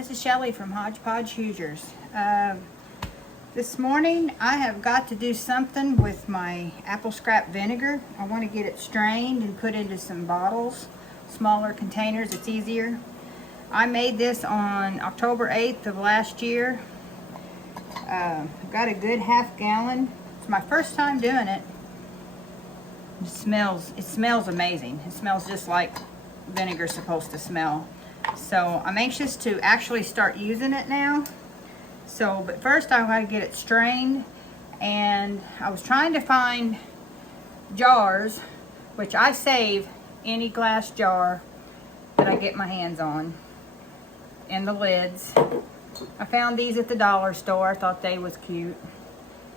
This is Shelly from Hodgepodge Hoosiers. This morning I have got to do something with my apple scrap vinegar. I want to get it strained and put into some bottles, smaller containers. It's easier. I made this on October 8th of last year. Got a good half gallon. It's my first time doing it. It smells amazing. It smells just like vinegar's supposed to smell. So I'm anxious to actually start using it now. But first I want to get it strained, and I was trying to find jars, which I save any glass jar that I get my hands on, and the lids. I found these at the dollar store. I thought they was cute.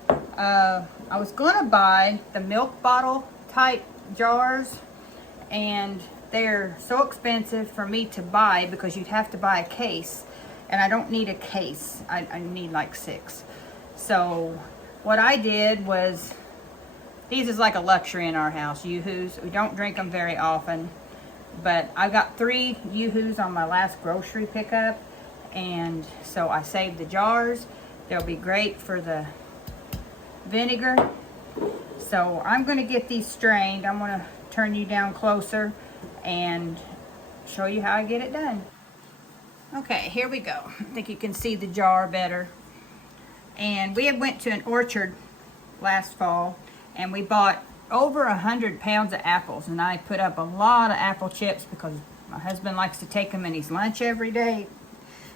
I was gonna buy the milk bottle type jars, and they're so expensive for me to buy because you'd have to buy a case, and I don't need a case. I need like 6. So what I did was, these is like a luxury in our house, Yoo-hoos. We don't drink them very often, but I got 3 Yoo-hoos on my last grocery pickup, and so I saved the jars. They'll be great for the vinegar. So I'm going to get these strained. I'm going to turn you down closer and show you how I get it done. Okay, here we go. I think you can see the jar better. And we had went to an orchard last fall, and we bought over 100 pounds of apples, and I put up a lot of apple chips because my husband likes to take them in his lunch every day.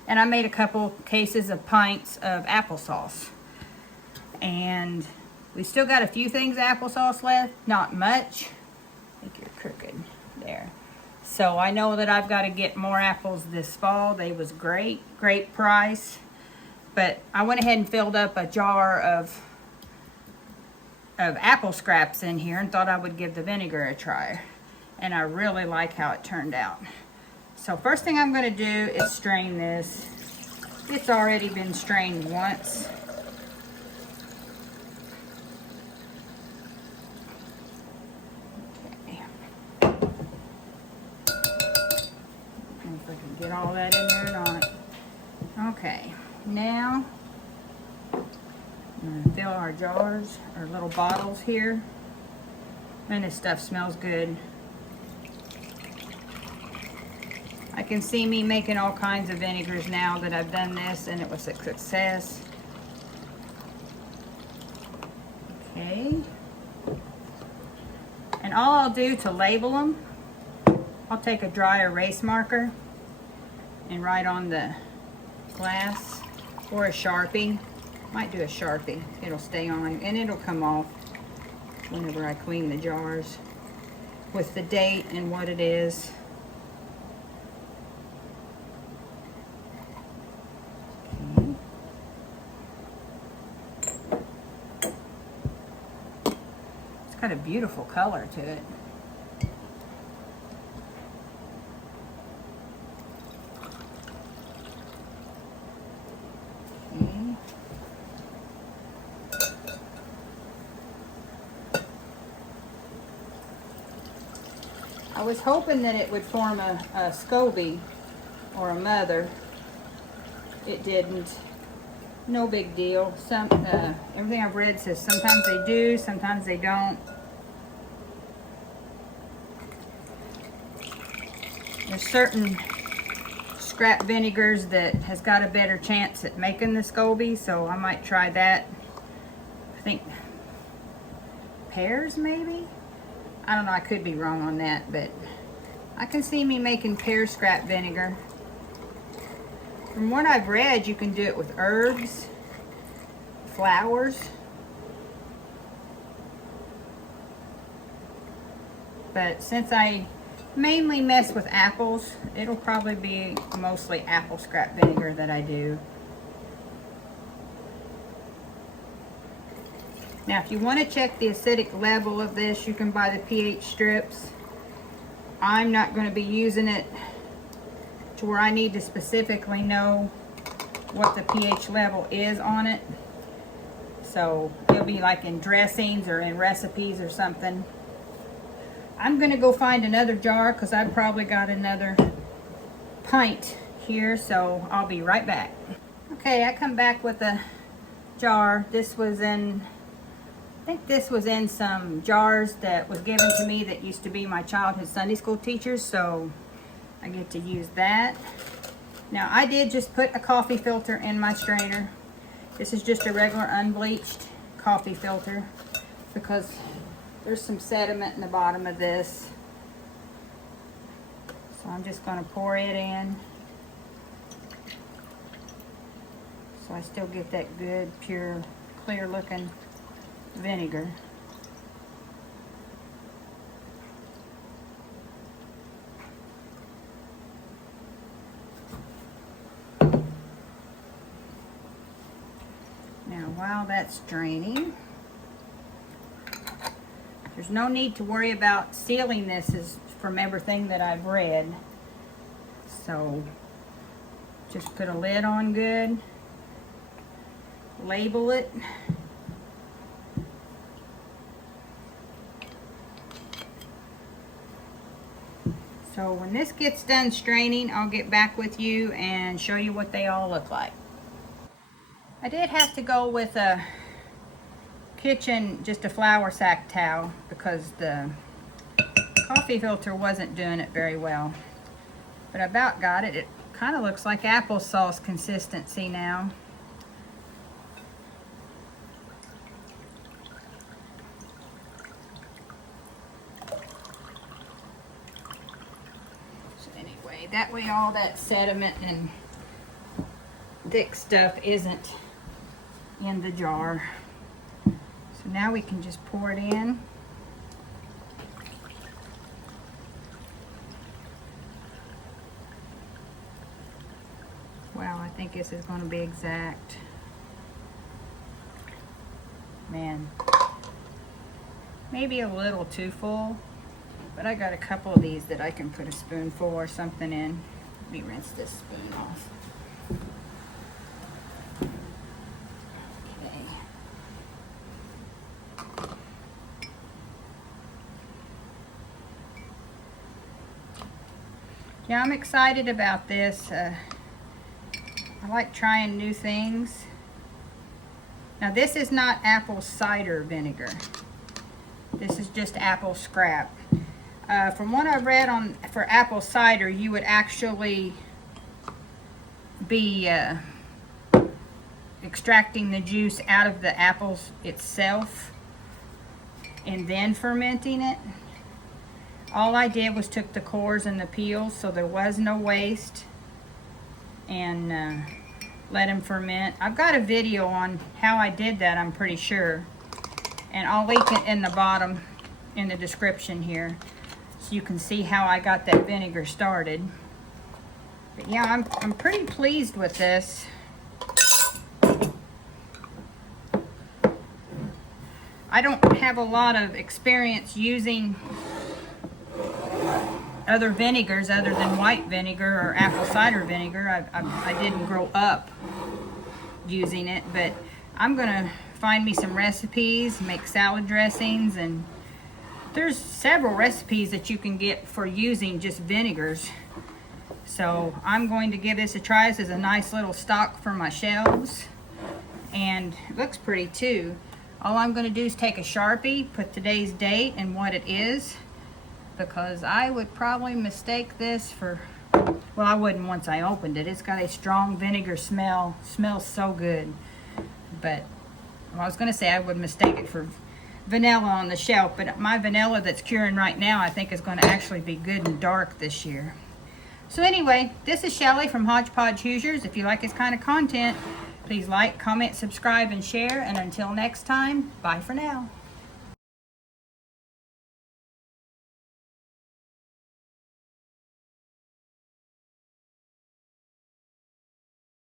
And I made a couple cases of pints of applesauce. And we still got a few things of applesauce left, not much. I think you're crooked there. So I know that I've got to get more apples this fall. They was great price. But I went ahead and filled up a jar of apple scraps in here and thought I would give the vinegar a try. And I really like how it turned out. So first thing I'm going to do is strain this. It's already been strained once. If I can get all that in there or not. Okay, now I'm going to fill our jars, our little bottles here. Man, this stuff smells good. I can see me making all kinds of vinegars now that I've done this, and it was a success. Okay. And all I'll do to label them, I'll take a dry erase marker and write on the glass, or a Sharpie. Might do a Sharpie. It'll stay on and it'll come off whenever I clean the jars with the date and what it is. Okay. It's got a beautiful color to it. I was hoping that it would form a SCOBY or a mother. It didn't. No big deal. Everything I've read says sometimes they do, sometimes they don't. There's certain scrap vinegars that has got a better chance at making the SCOBY, so I might try that. I think pears maybe? I don't know, I could be wrong on that, but I can see me making pear scrap vinegar. From what I've read, you can do it with herbs, flowers. But since I mainly mess with apples, it'll probably be mostly apple scrap vinegar that I do. Now, if you want to check the acidic level of this, you can buy the pH strips. I'm not going to be using it to where I need to specifically know what the pH level is on it. So it'll be like in dressings or in recipes or something. I'm going to go find another jar because I've probably got another pint here, so I'll be right back. Okay, I come back with a jar. This was in, I think this was in some jars that was given to me that used to be my childhood Sunday school teachers, so I get to use that. Now, I did just put a coffee filter in my strainer. This is just a regular unbleached coffee filter because there's some sediment in the bottom of this. So I'm just going to pour it in. So I still get that good, pure, clear looking vinegar. Now while that's draining, there's no need to worry about sealing this from everything that I've read. So just put a lid on good. Label it. So when this gets done straining, I'll get back with you and show you what they all look like. I did have to go with a kitchen, just a flour sack towel, because the coffee filter wasn't doing it very well. But I about got it. It kind of looks like applesauce consistency now. That way all that sediment and thick stuff isn't in the jar. So now we can just pour it in. Wow, I think this is going to be exact. Man, maybe a little too full. But I got a couple of these that I can put a spoonful or something in. Let me rinse this spoon off. Okay. Yeah, I'm excited about this. I like trying new things. Now this is not apple cider vinegar. This is just apple scrap. From what I read for apple cider, you would actually be extracting the juice out of the apples itself and then fermenting it. All I did was took the cores and the peels, so there was no waste, and let them ferment. I've got a video on how I did that, I'm pretty sure, and I'll link it in the bottom in the description here, so you can see how I got that vinegar started. But yeah, I'm pretty pleased with this. I don't have a lot of experience using other vinegars other than white vinegar or apple cider vinegar. I didn't grow up using it, but I'm gonna find me some recipes, make salad dressings, and there's several recipes that you can get for using just vinegars. So I'm going to give this a try. This is a nice little stock for my shelves, and it looks pretty too. All I'm going to do is take a Sharpie, put today's date and what it is, because I would probably mistake this for, well, I wouldn't once I opened it. It's got a strong vinegar smell. Smells so good. But well, I was going to say I would mistake it for vanilla on the shelf, but my vanilla that's curing right now I think is going to actually be good and dark this year. So anyway, this is Shelly from Hodgepodge Hoosiers. If you like this kind of content, please like, comment, subscribe, and share. And until next time, bye for now.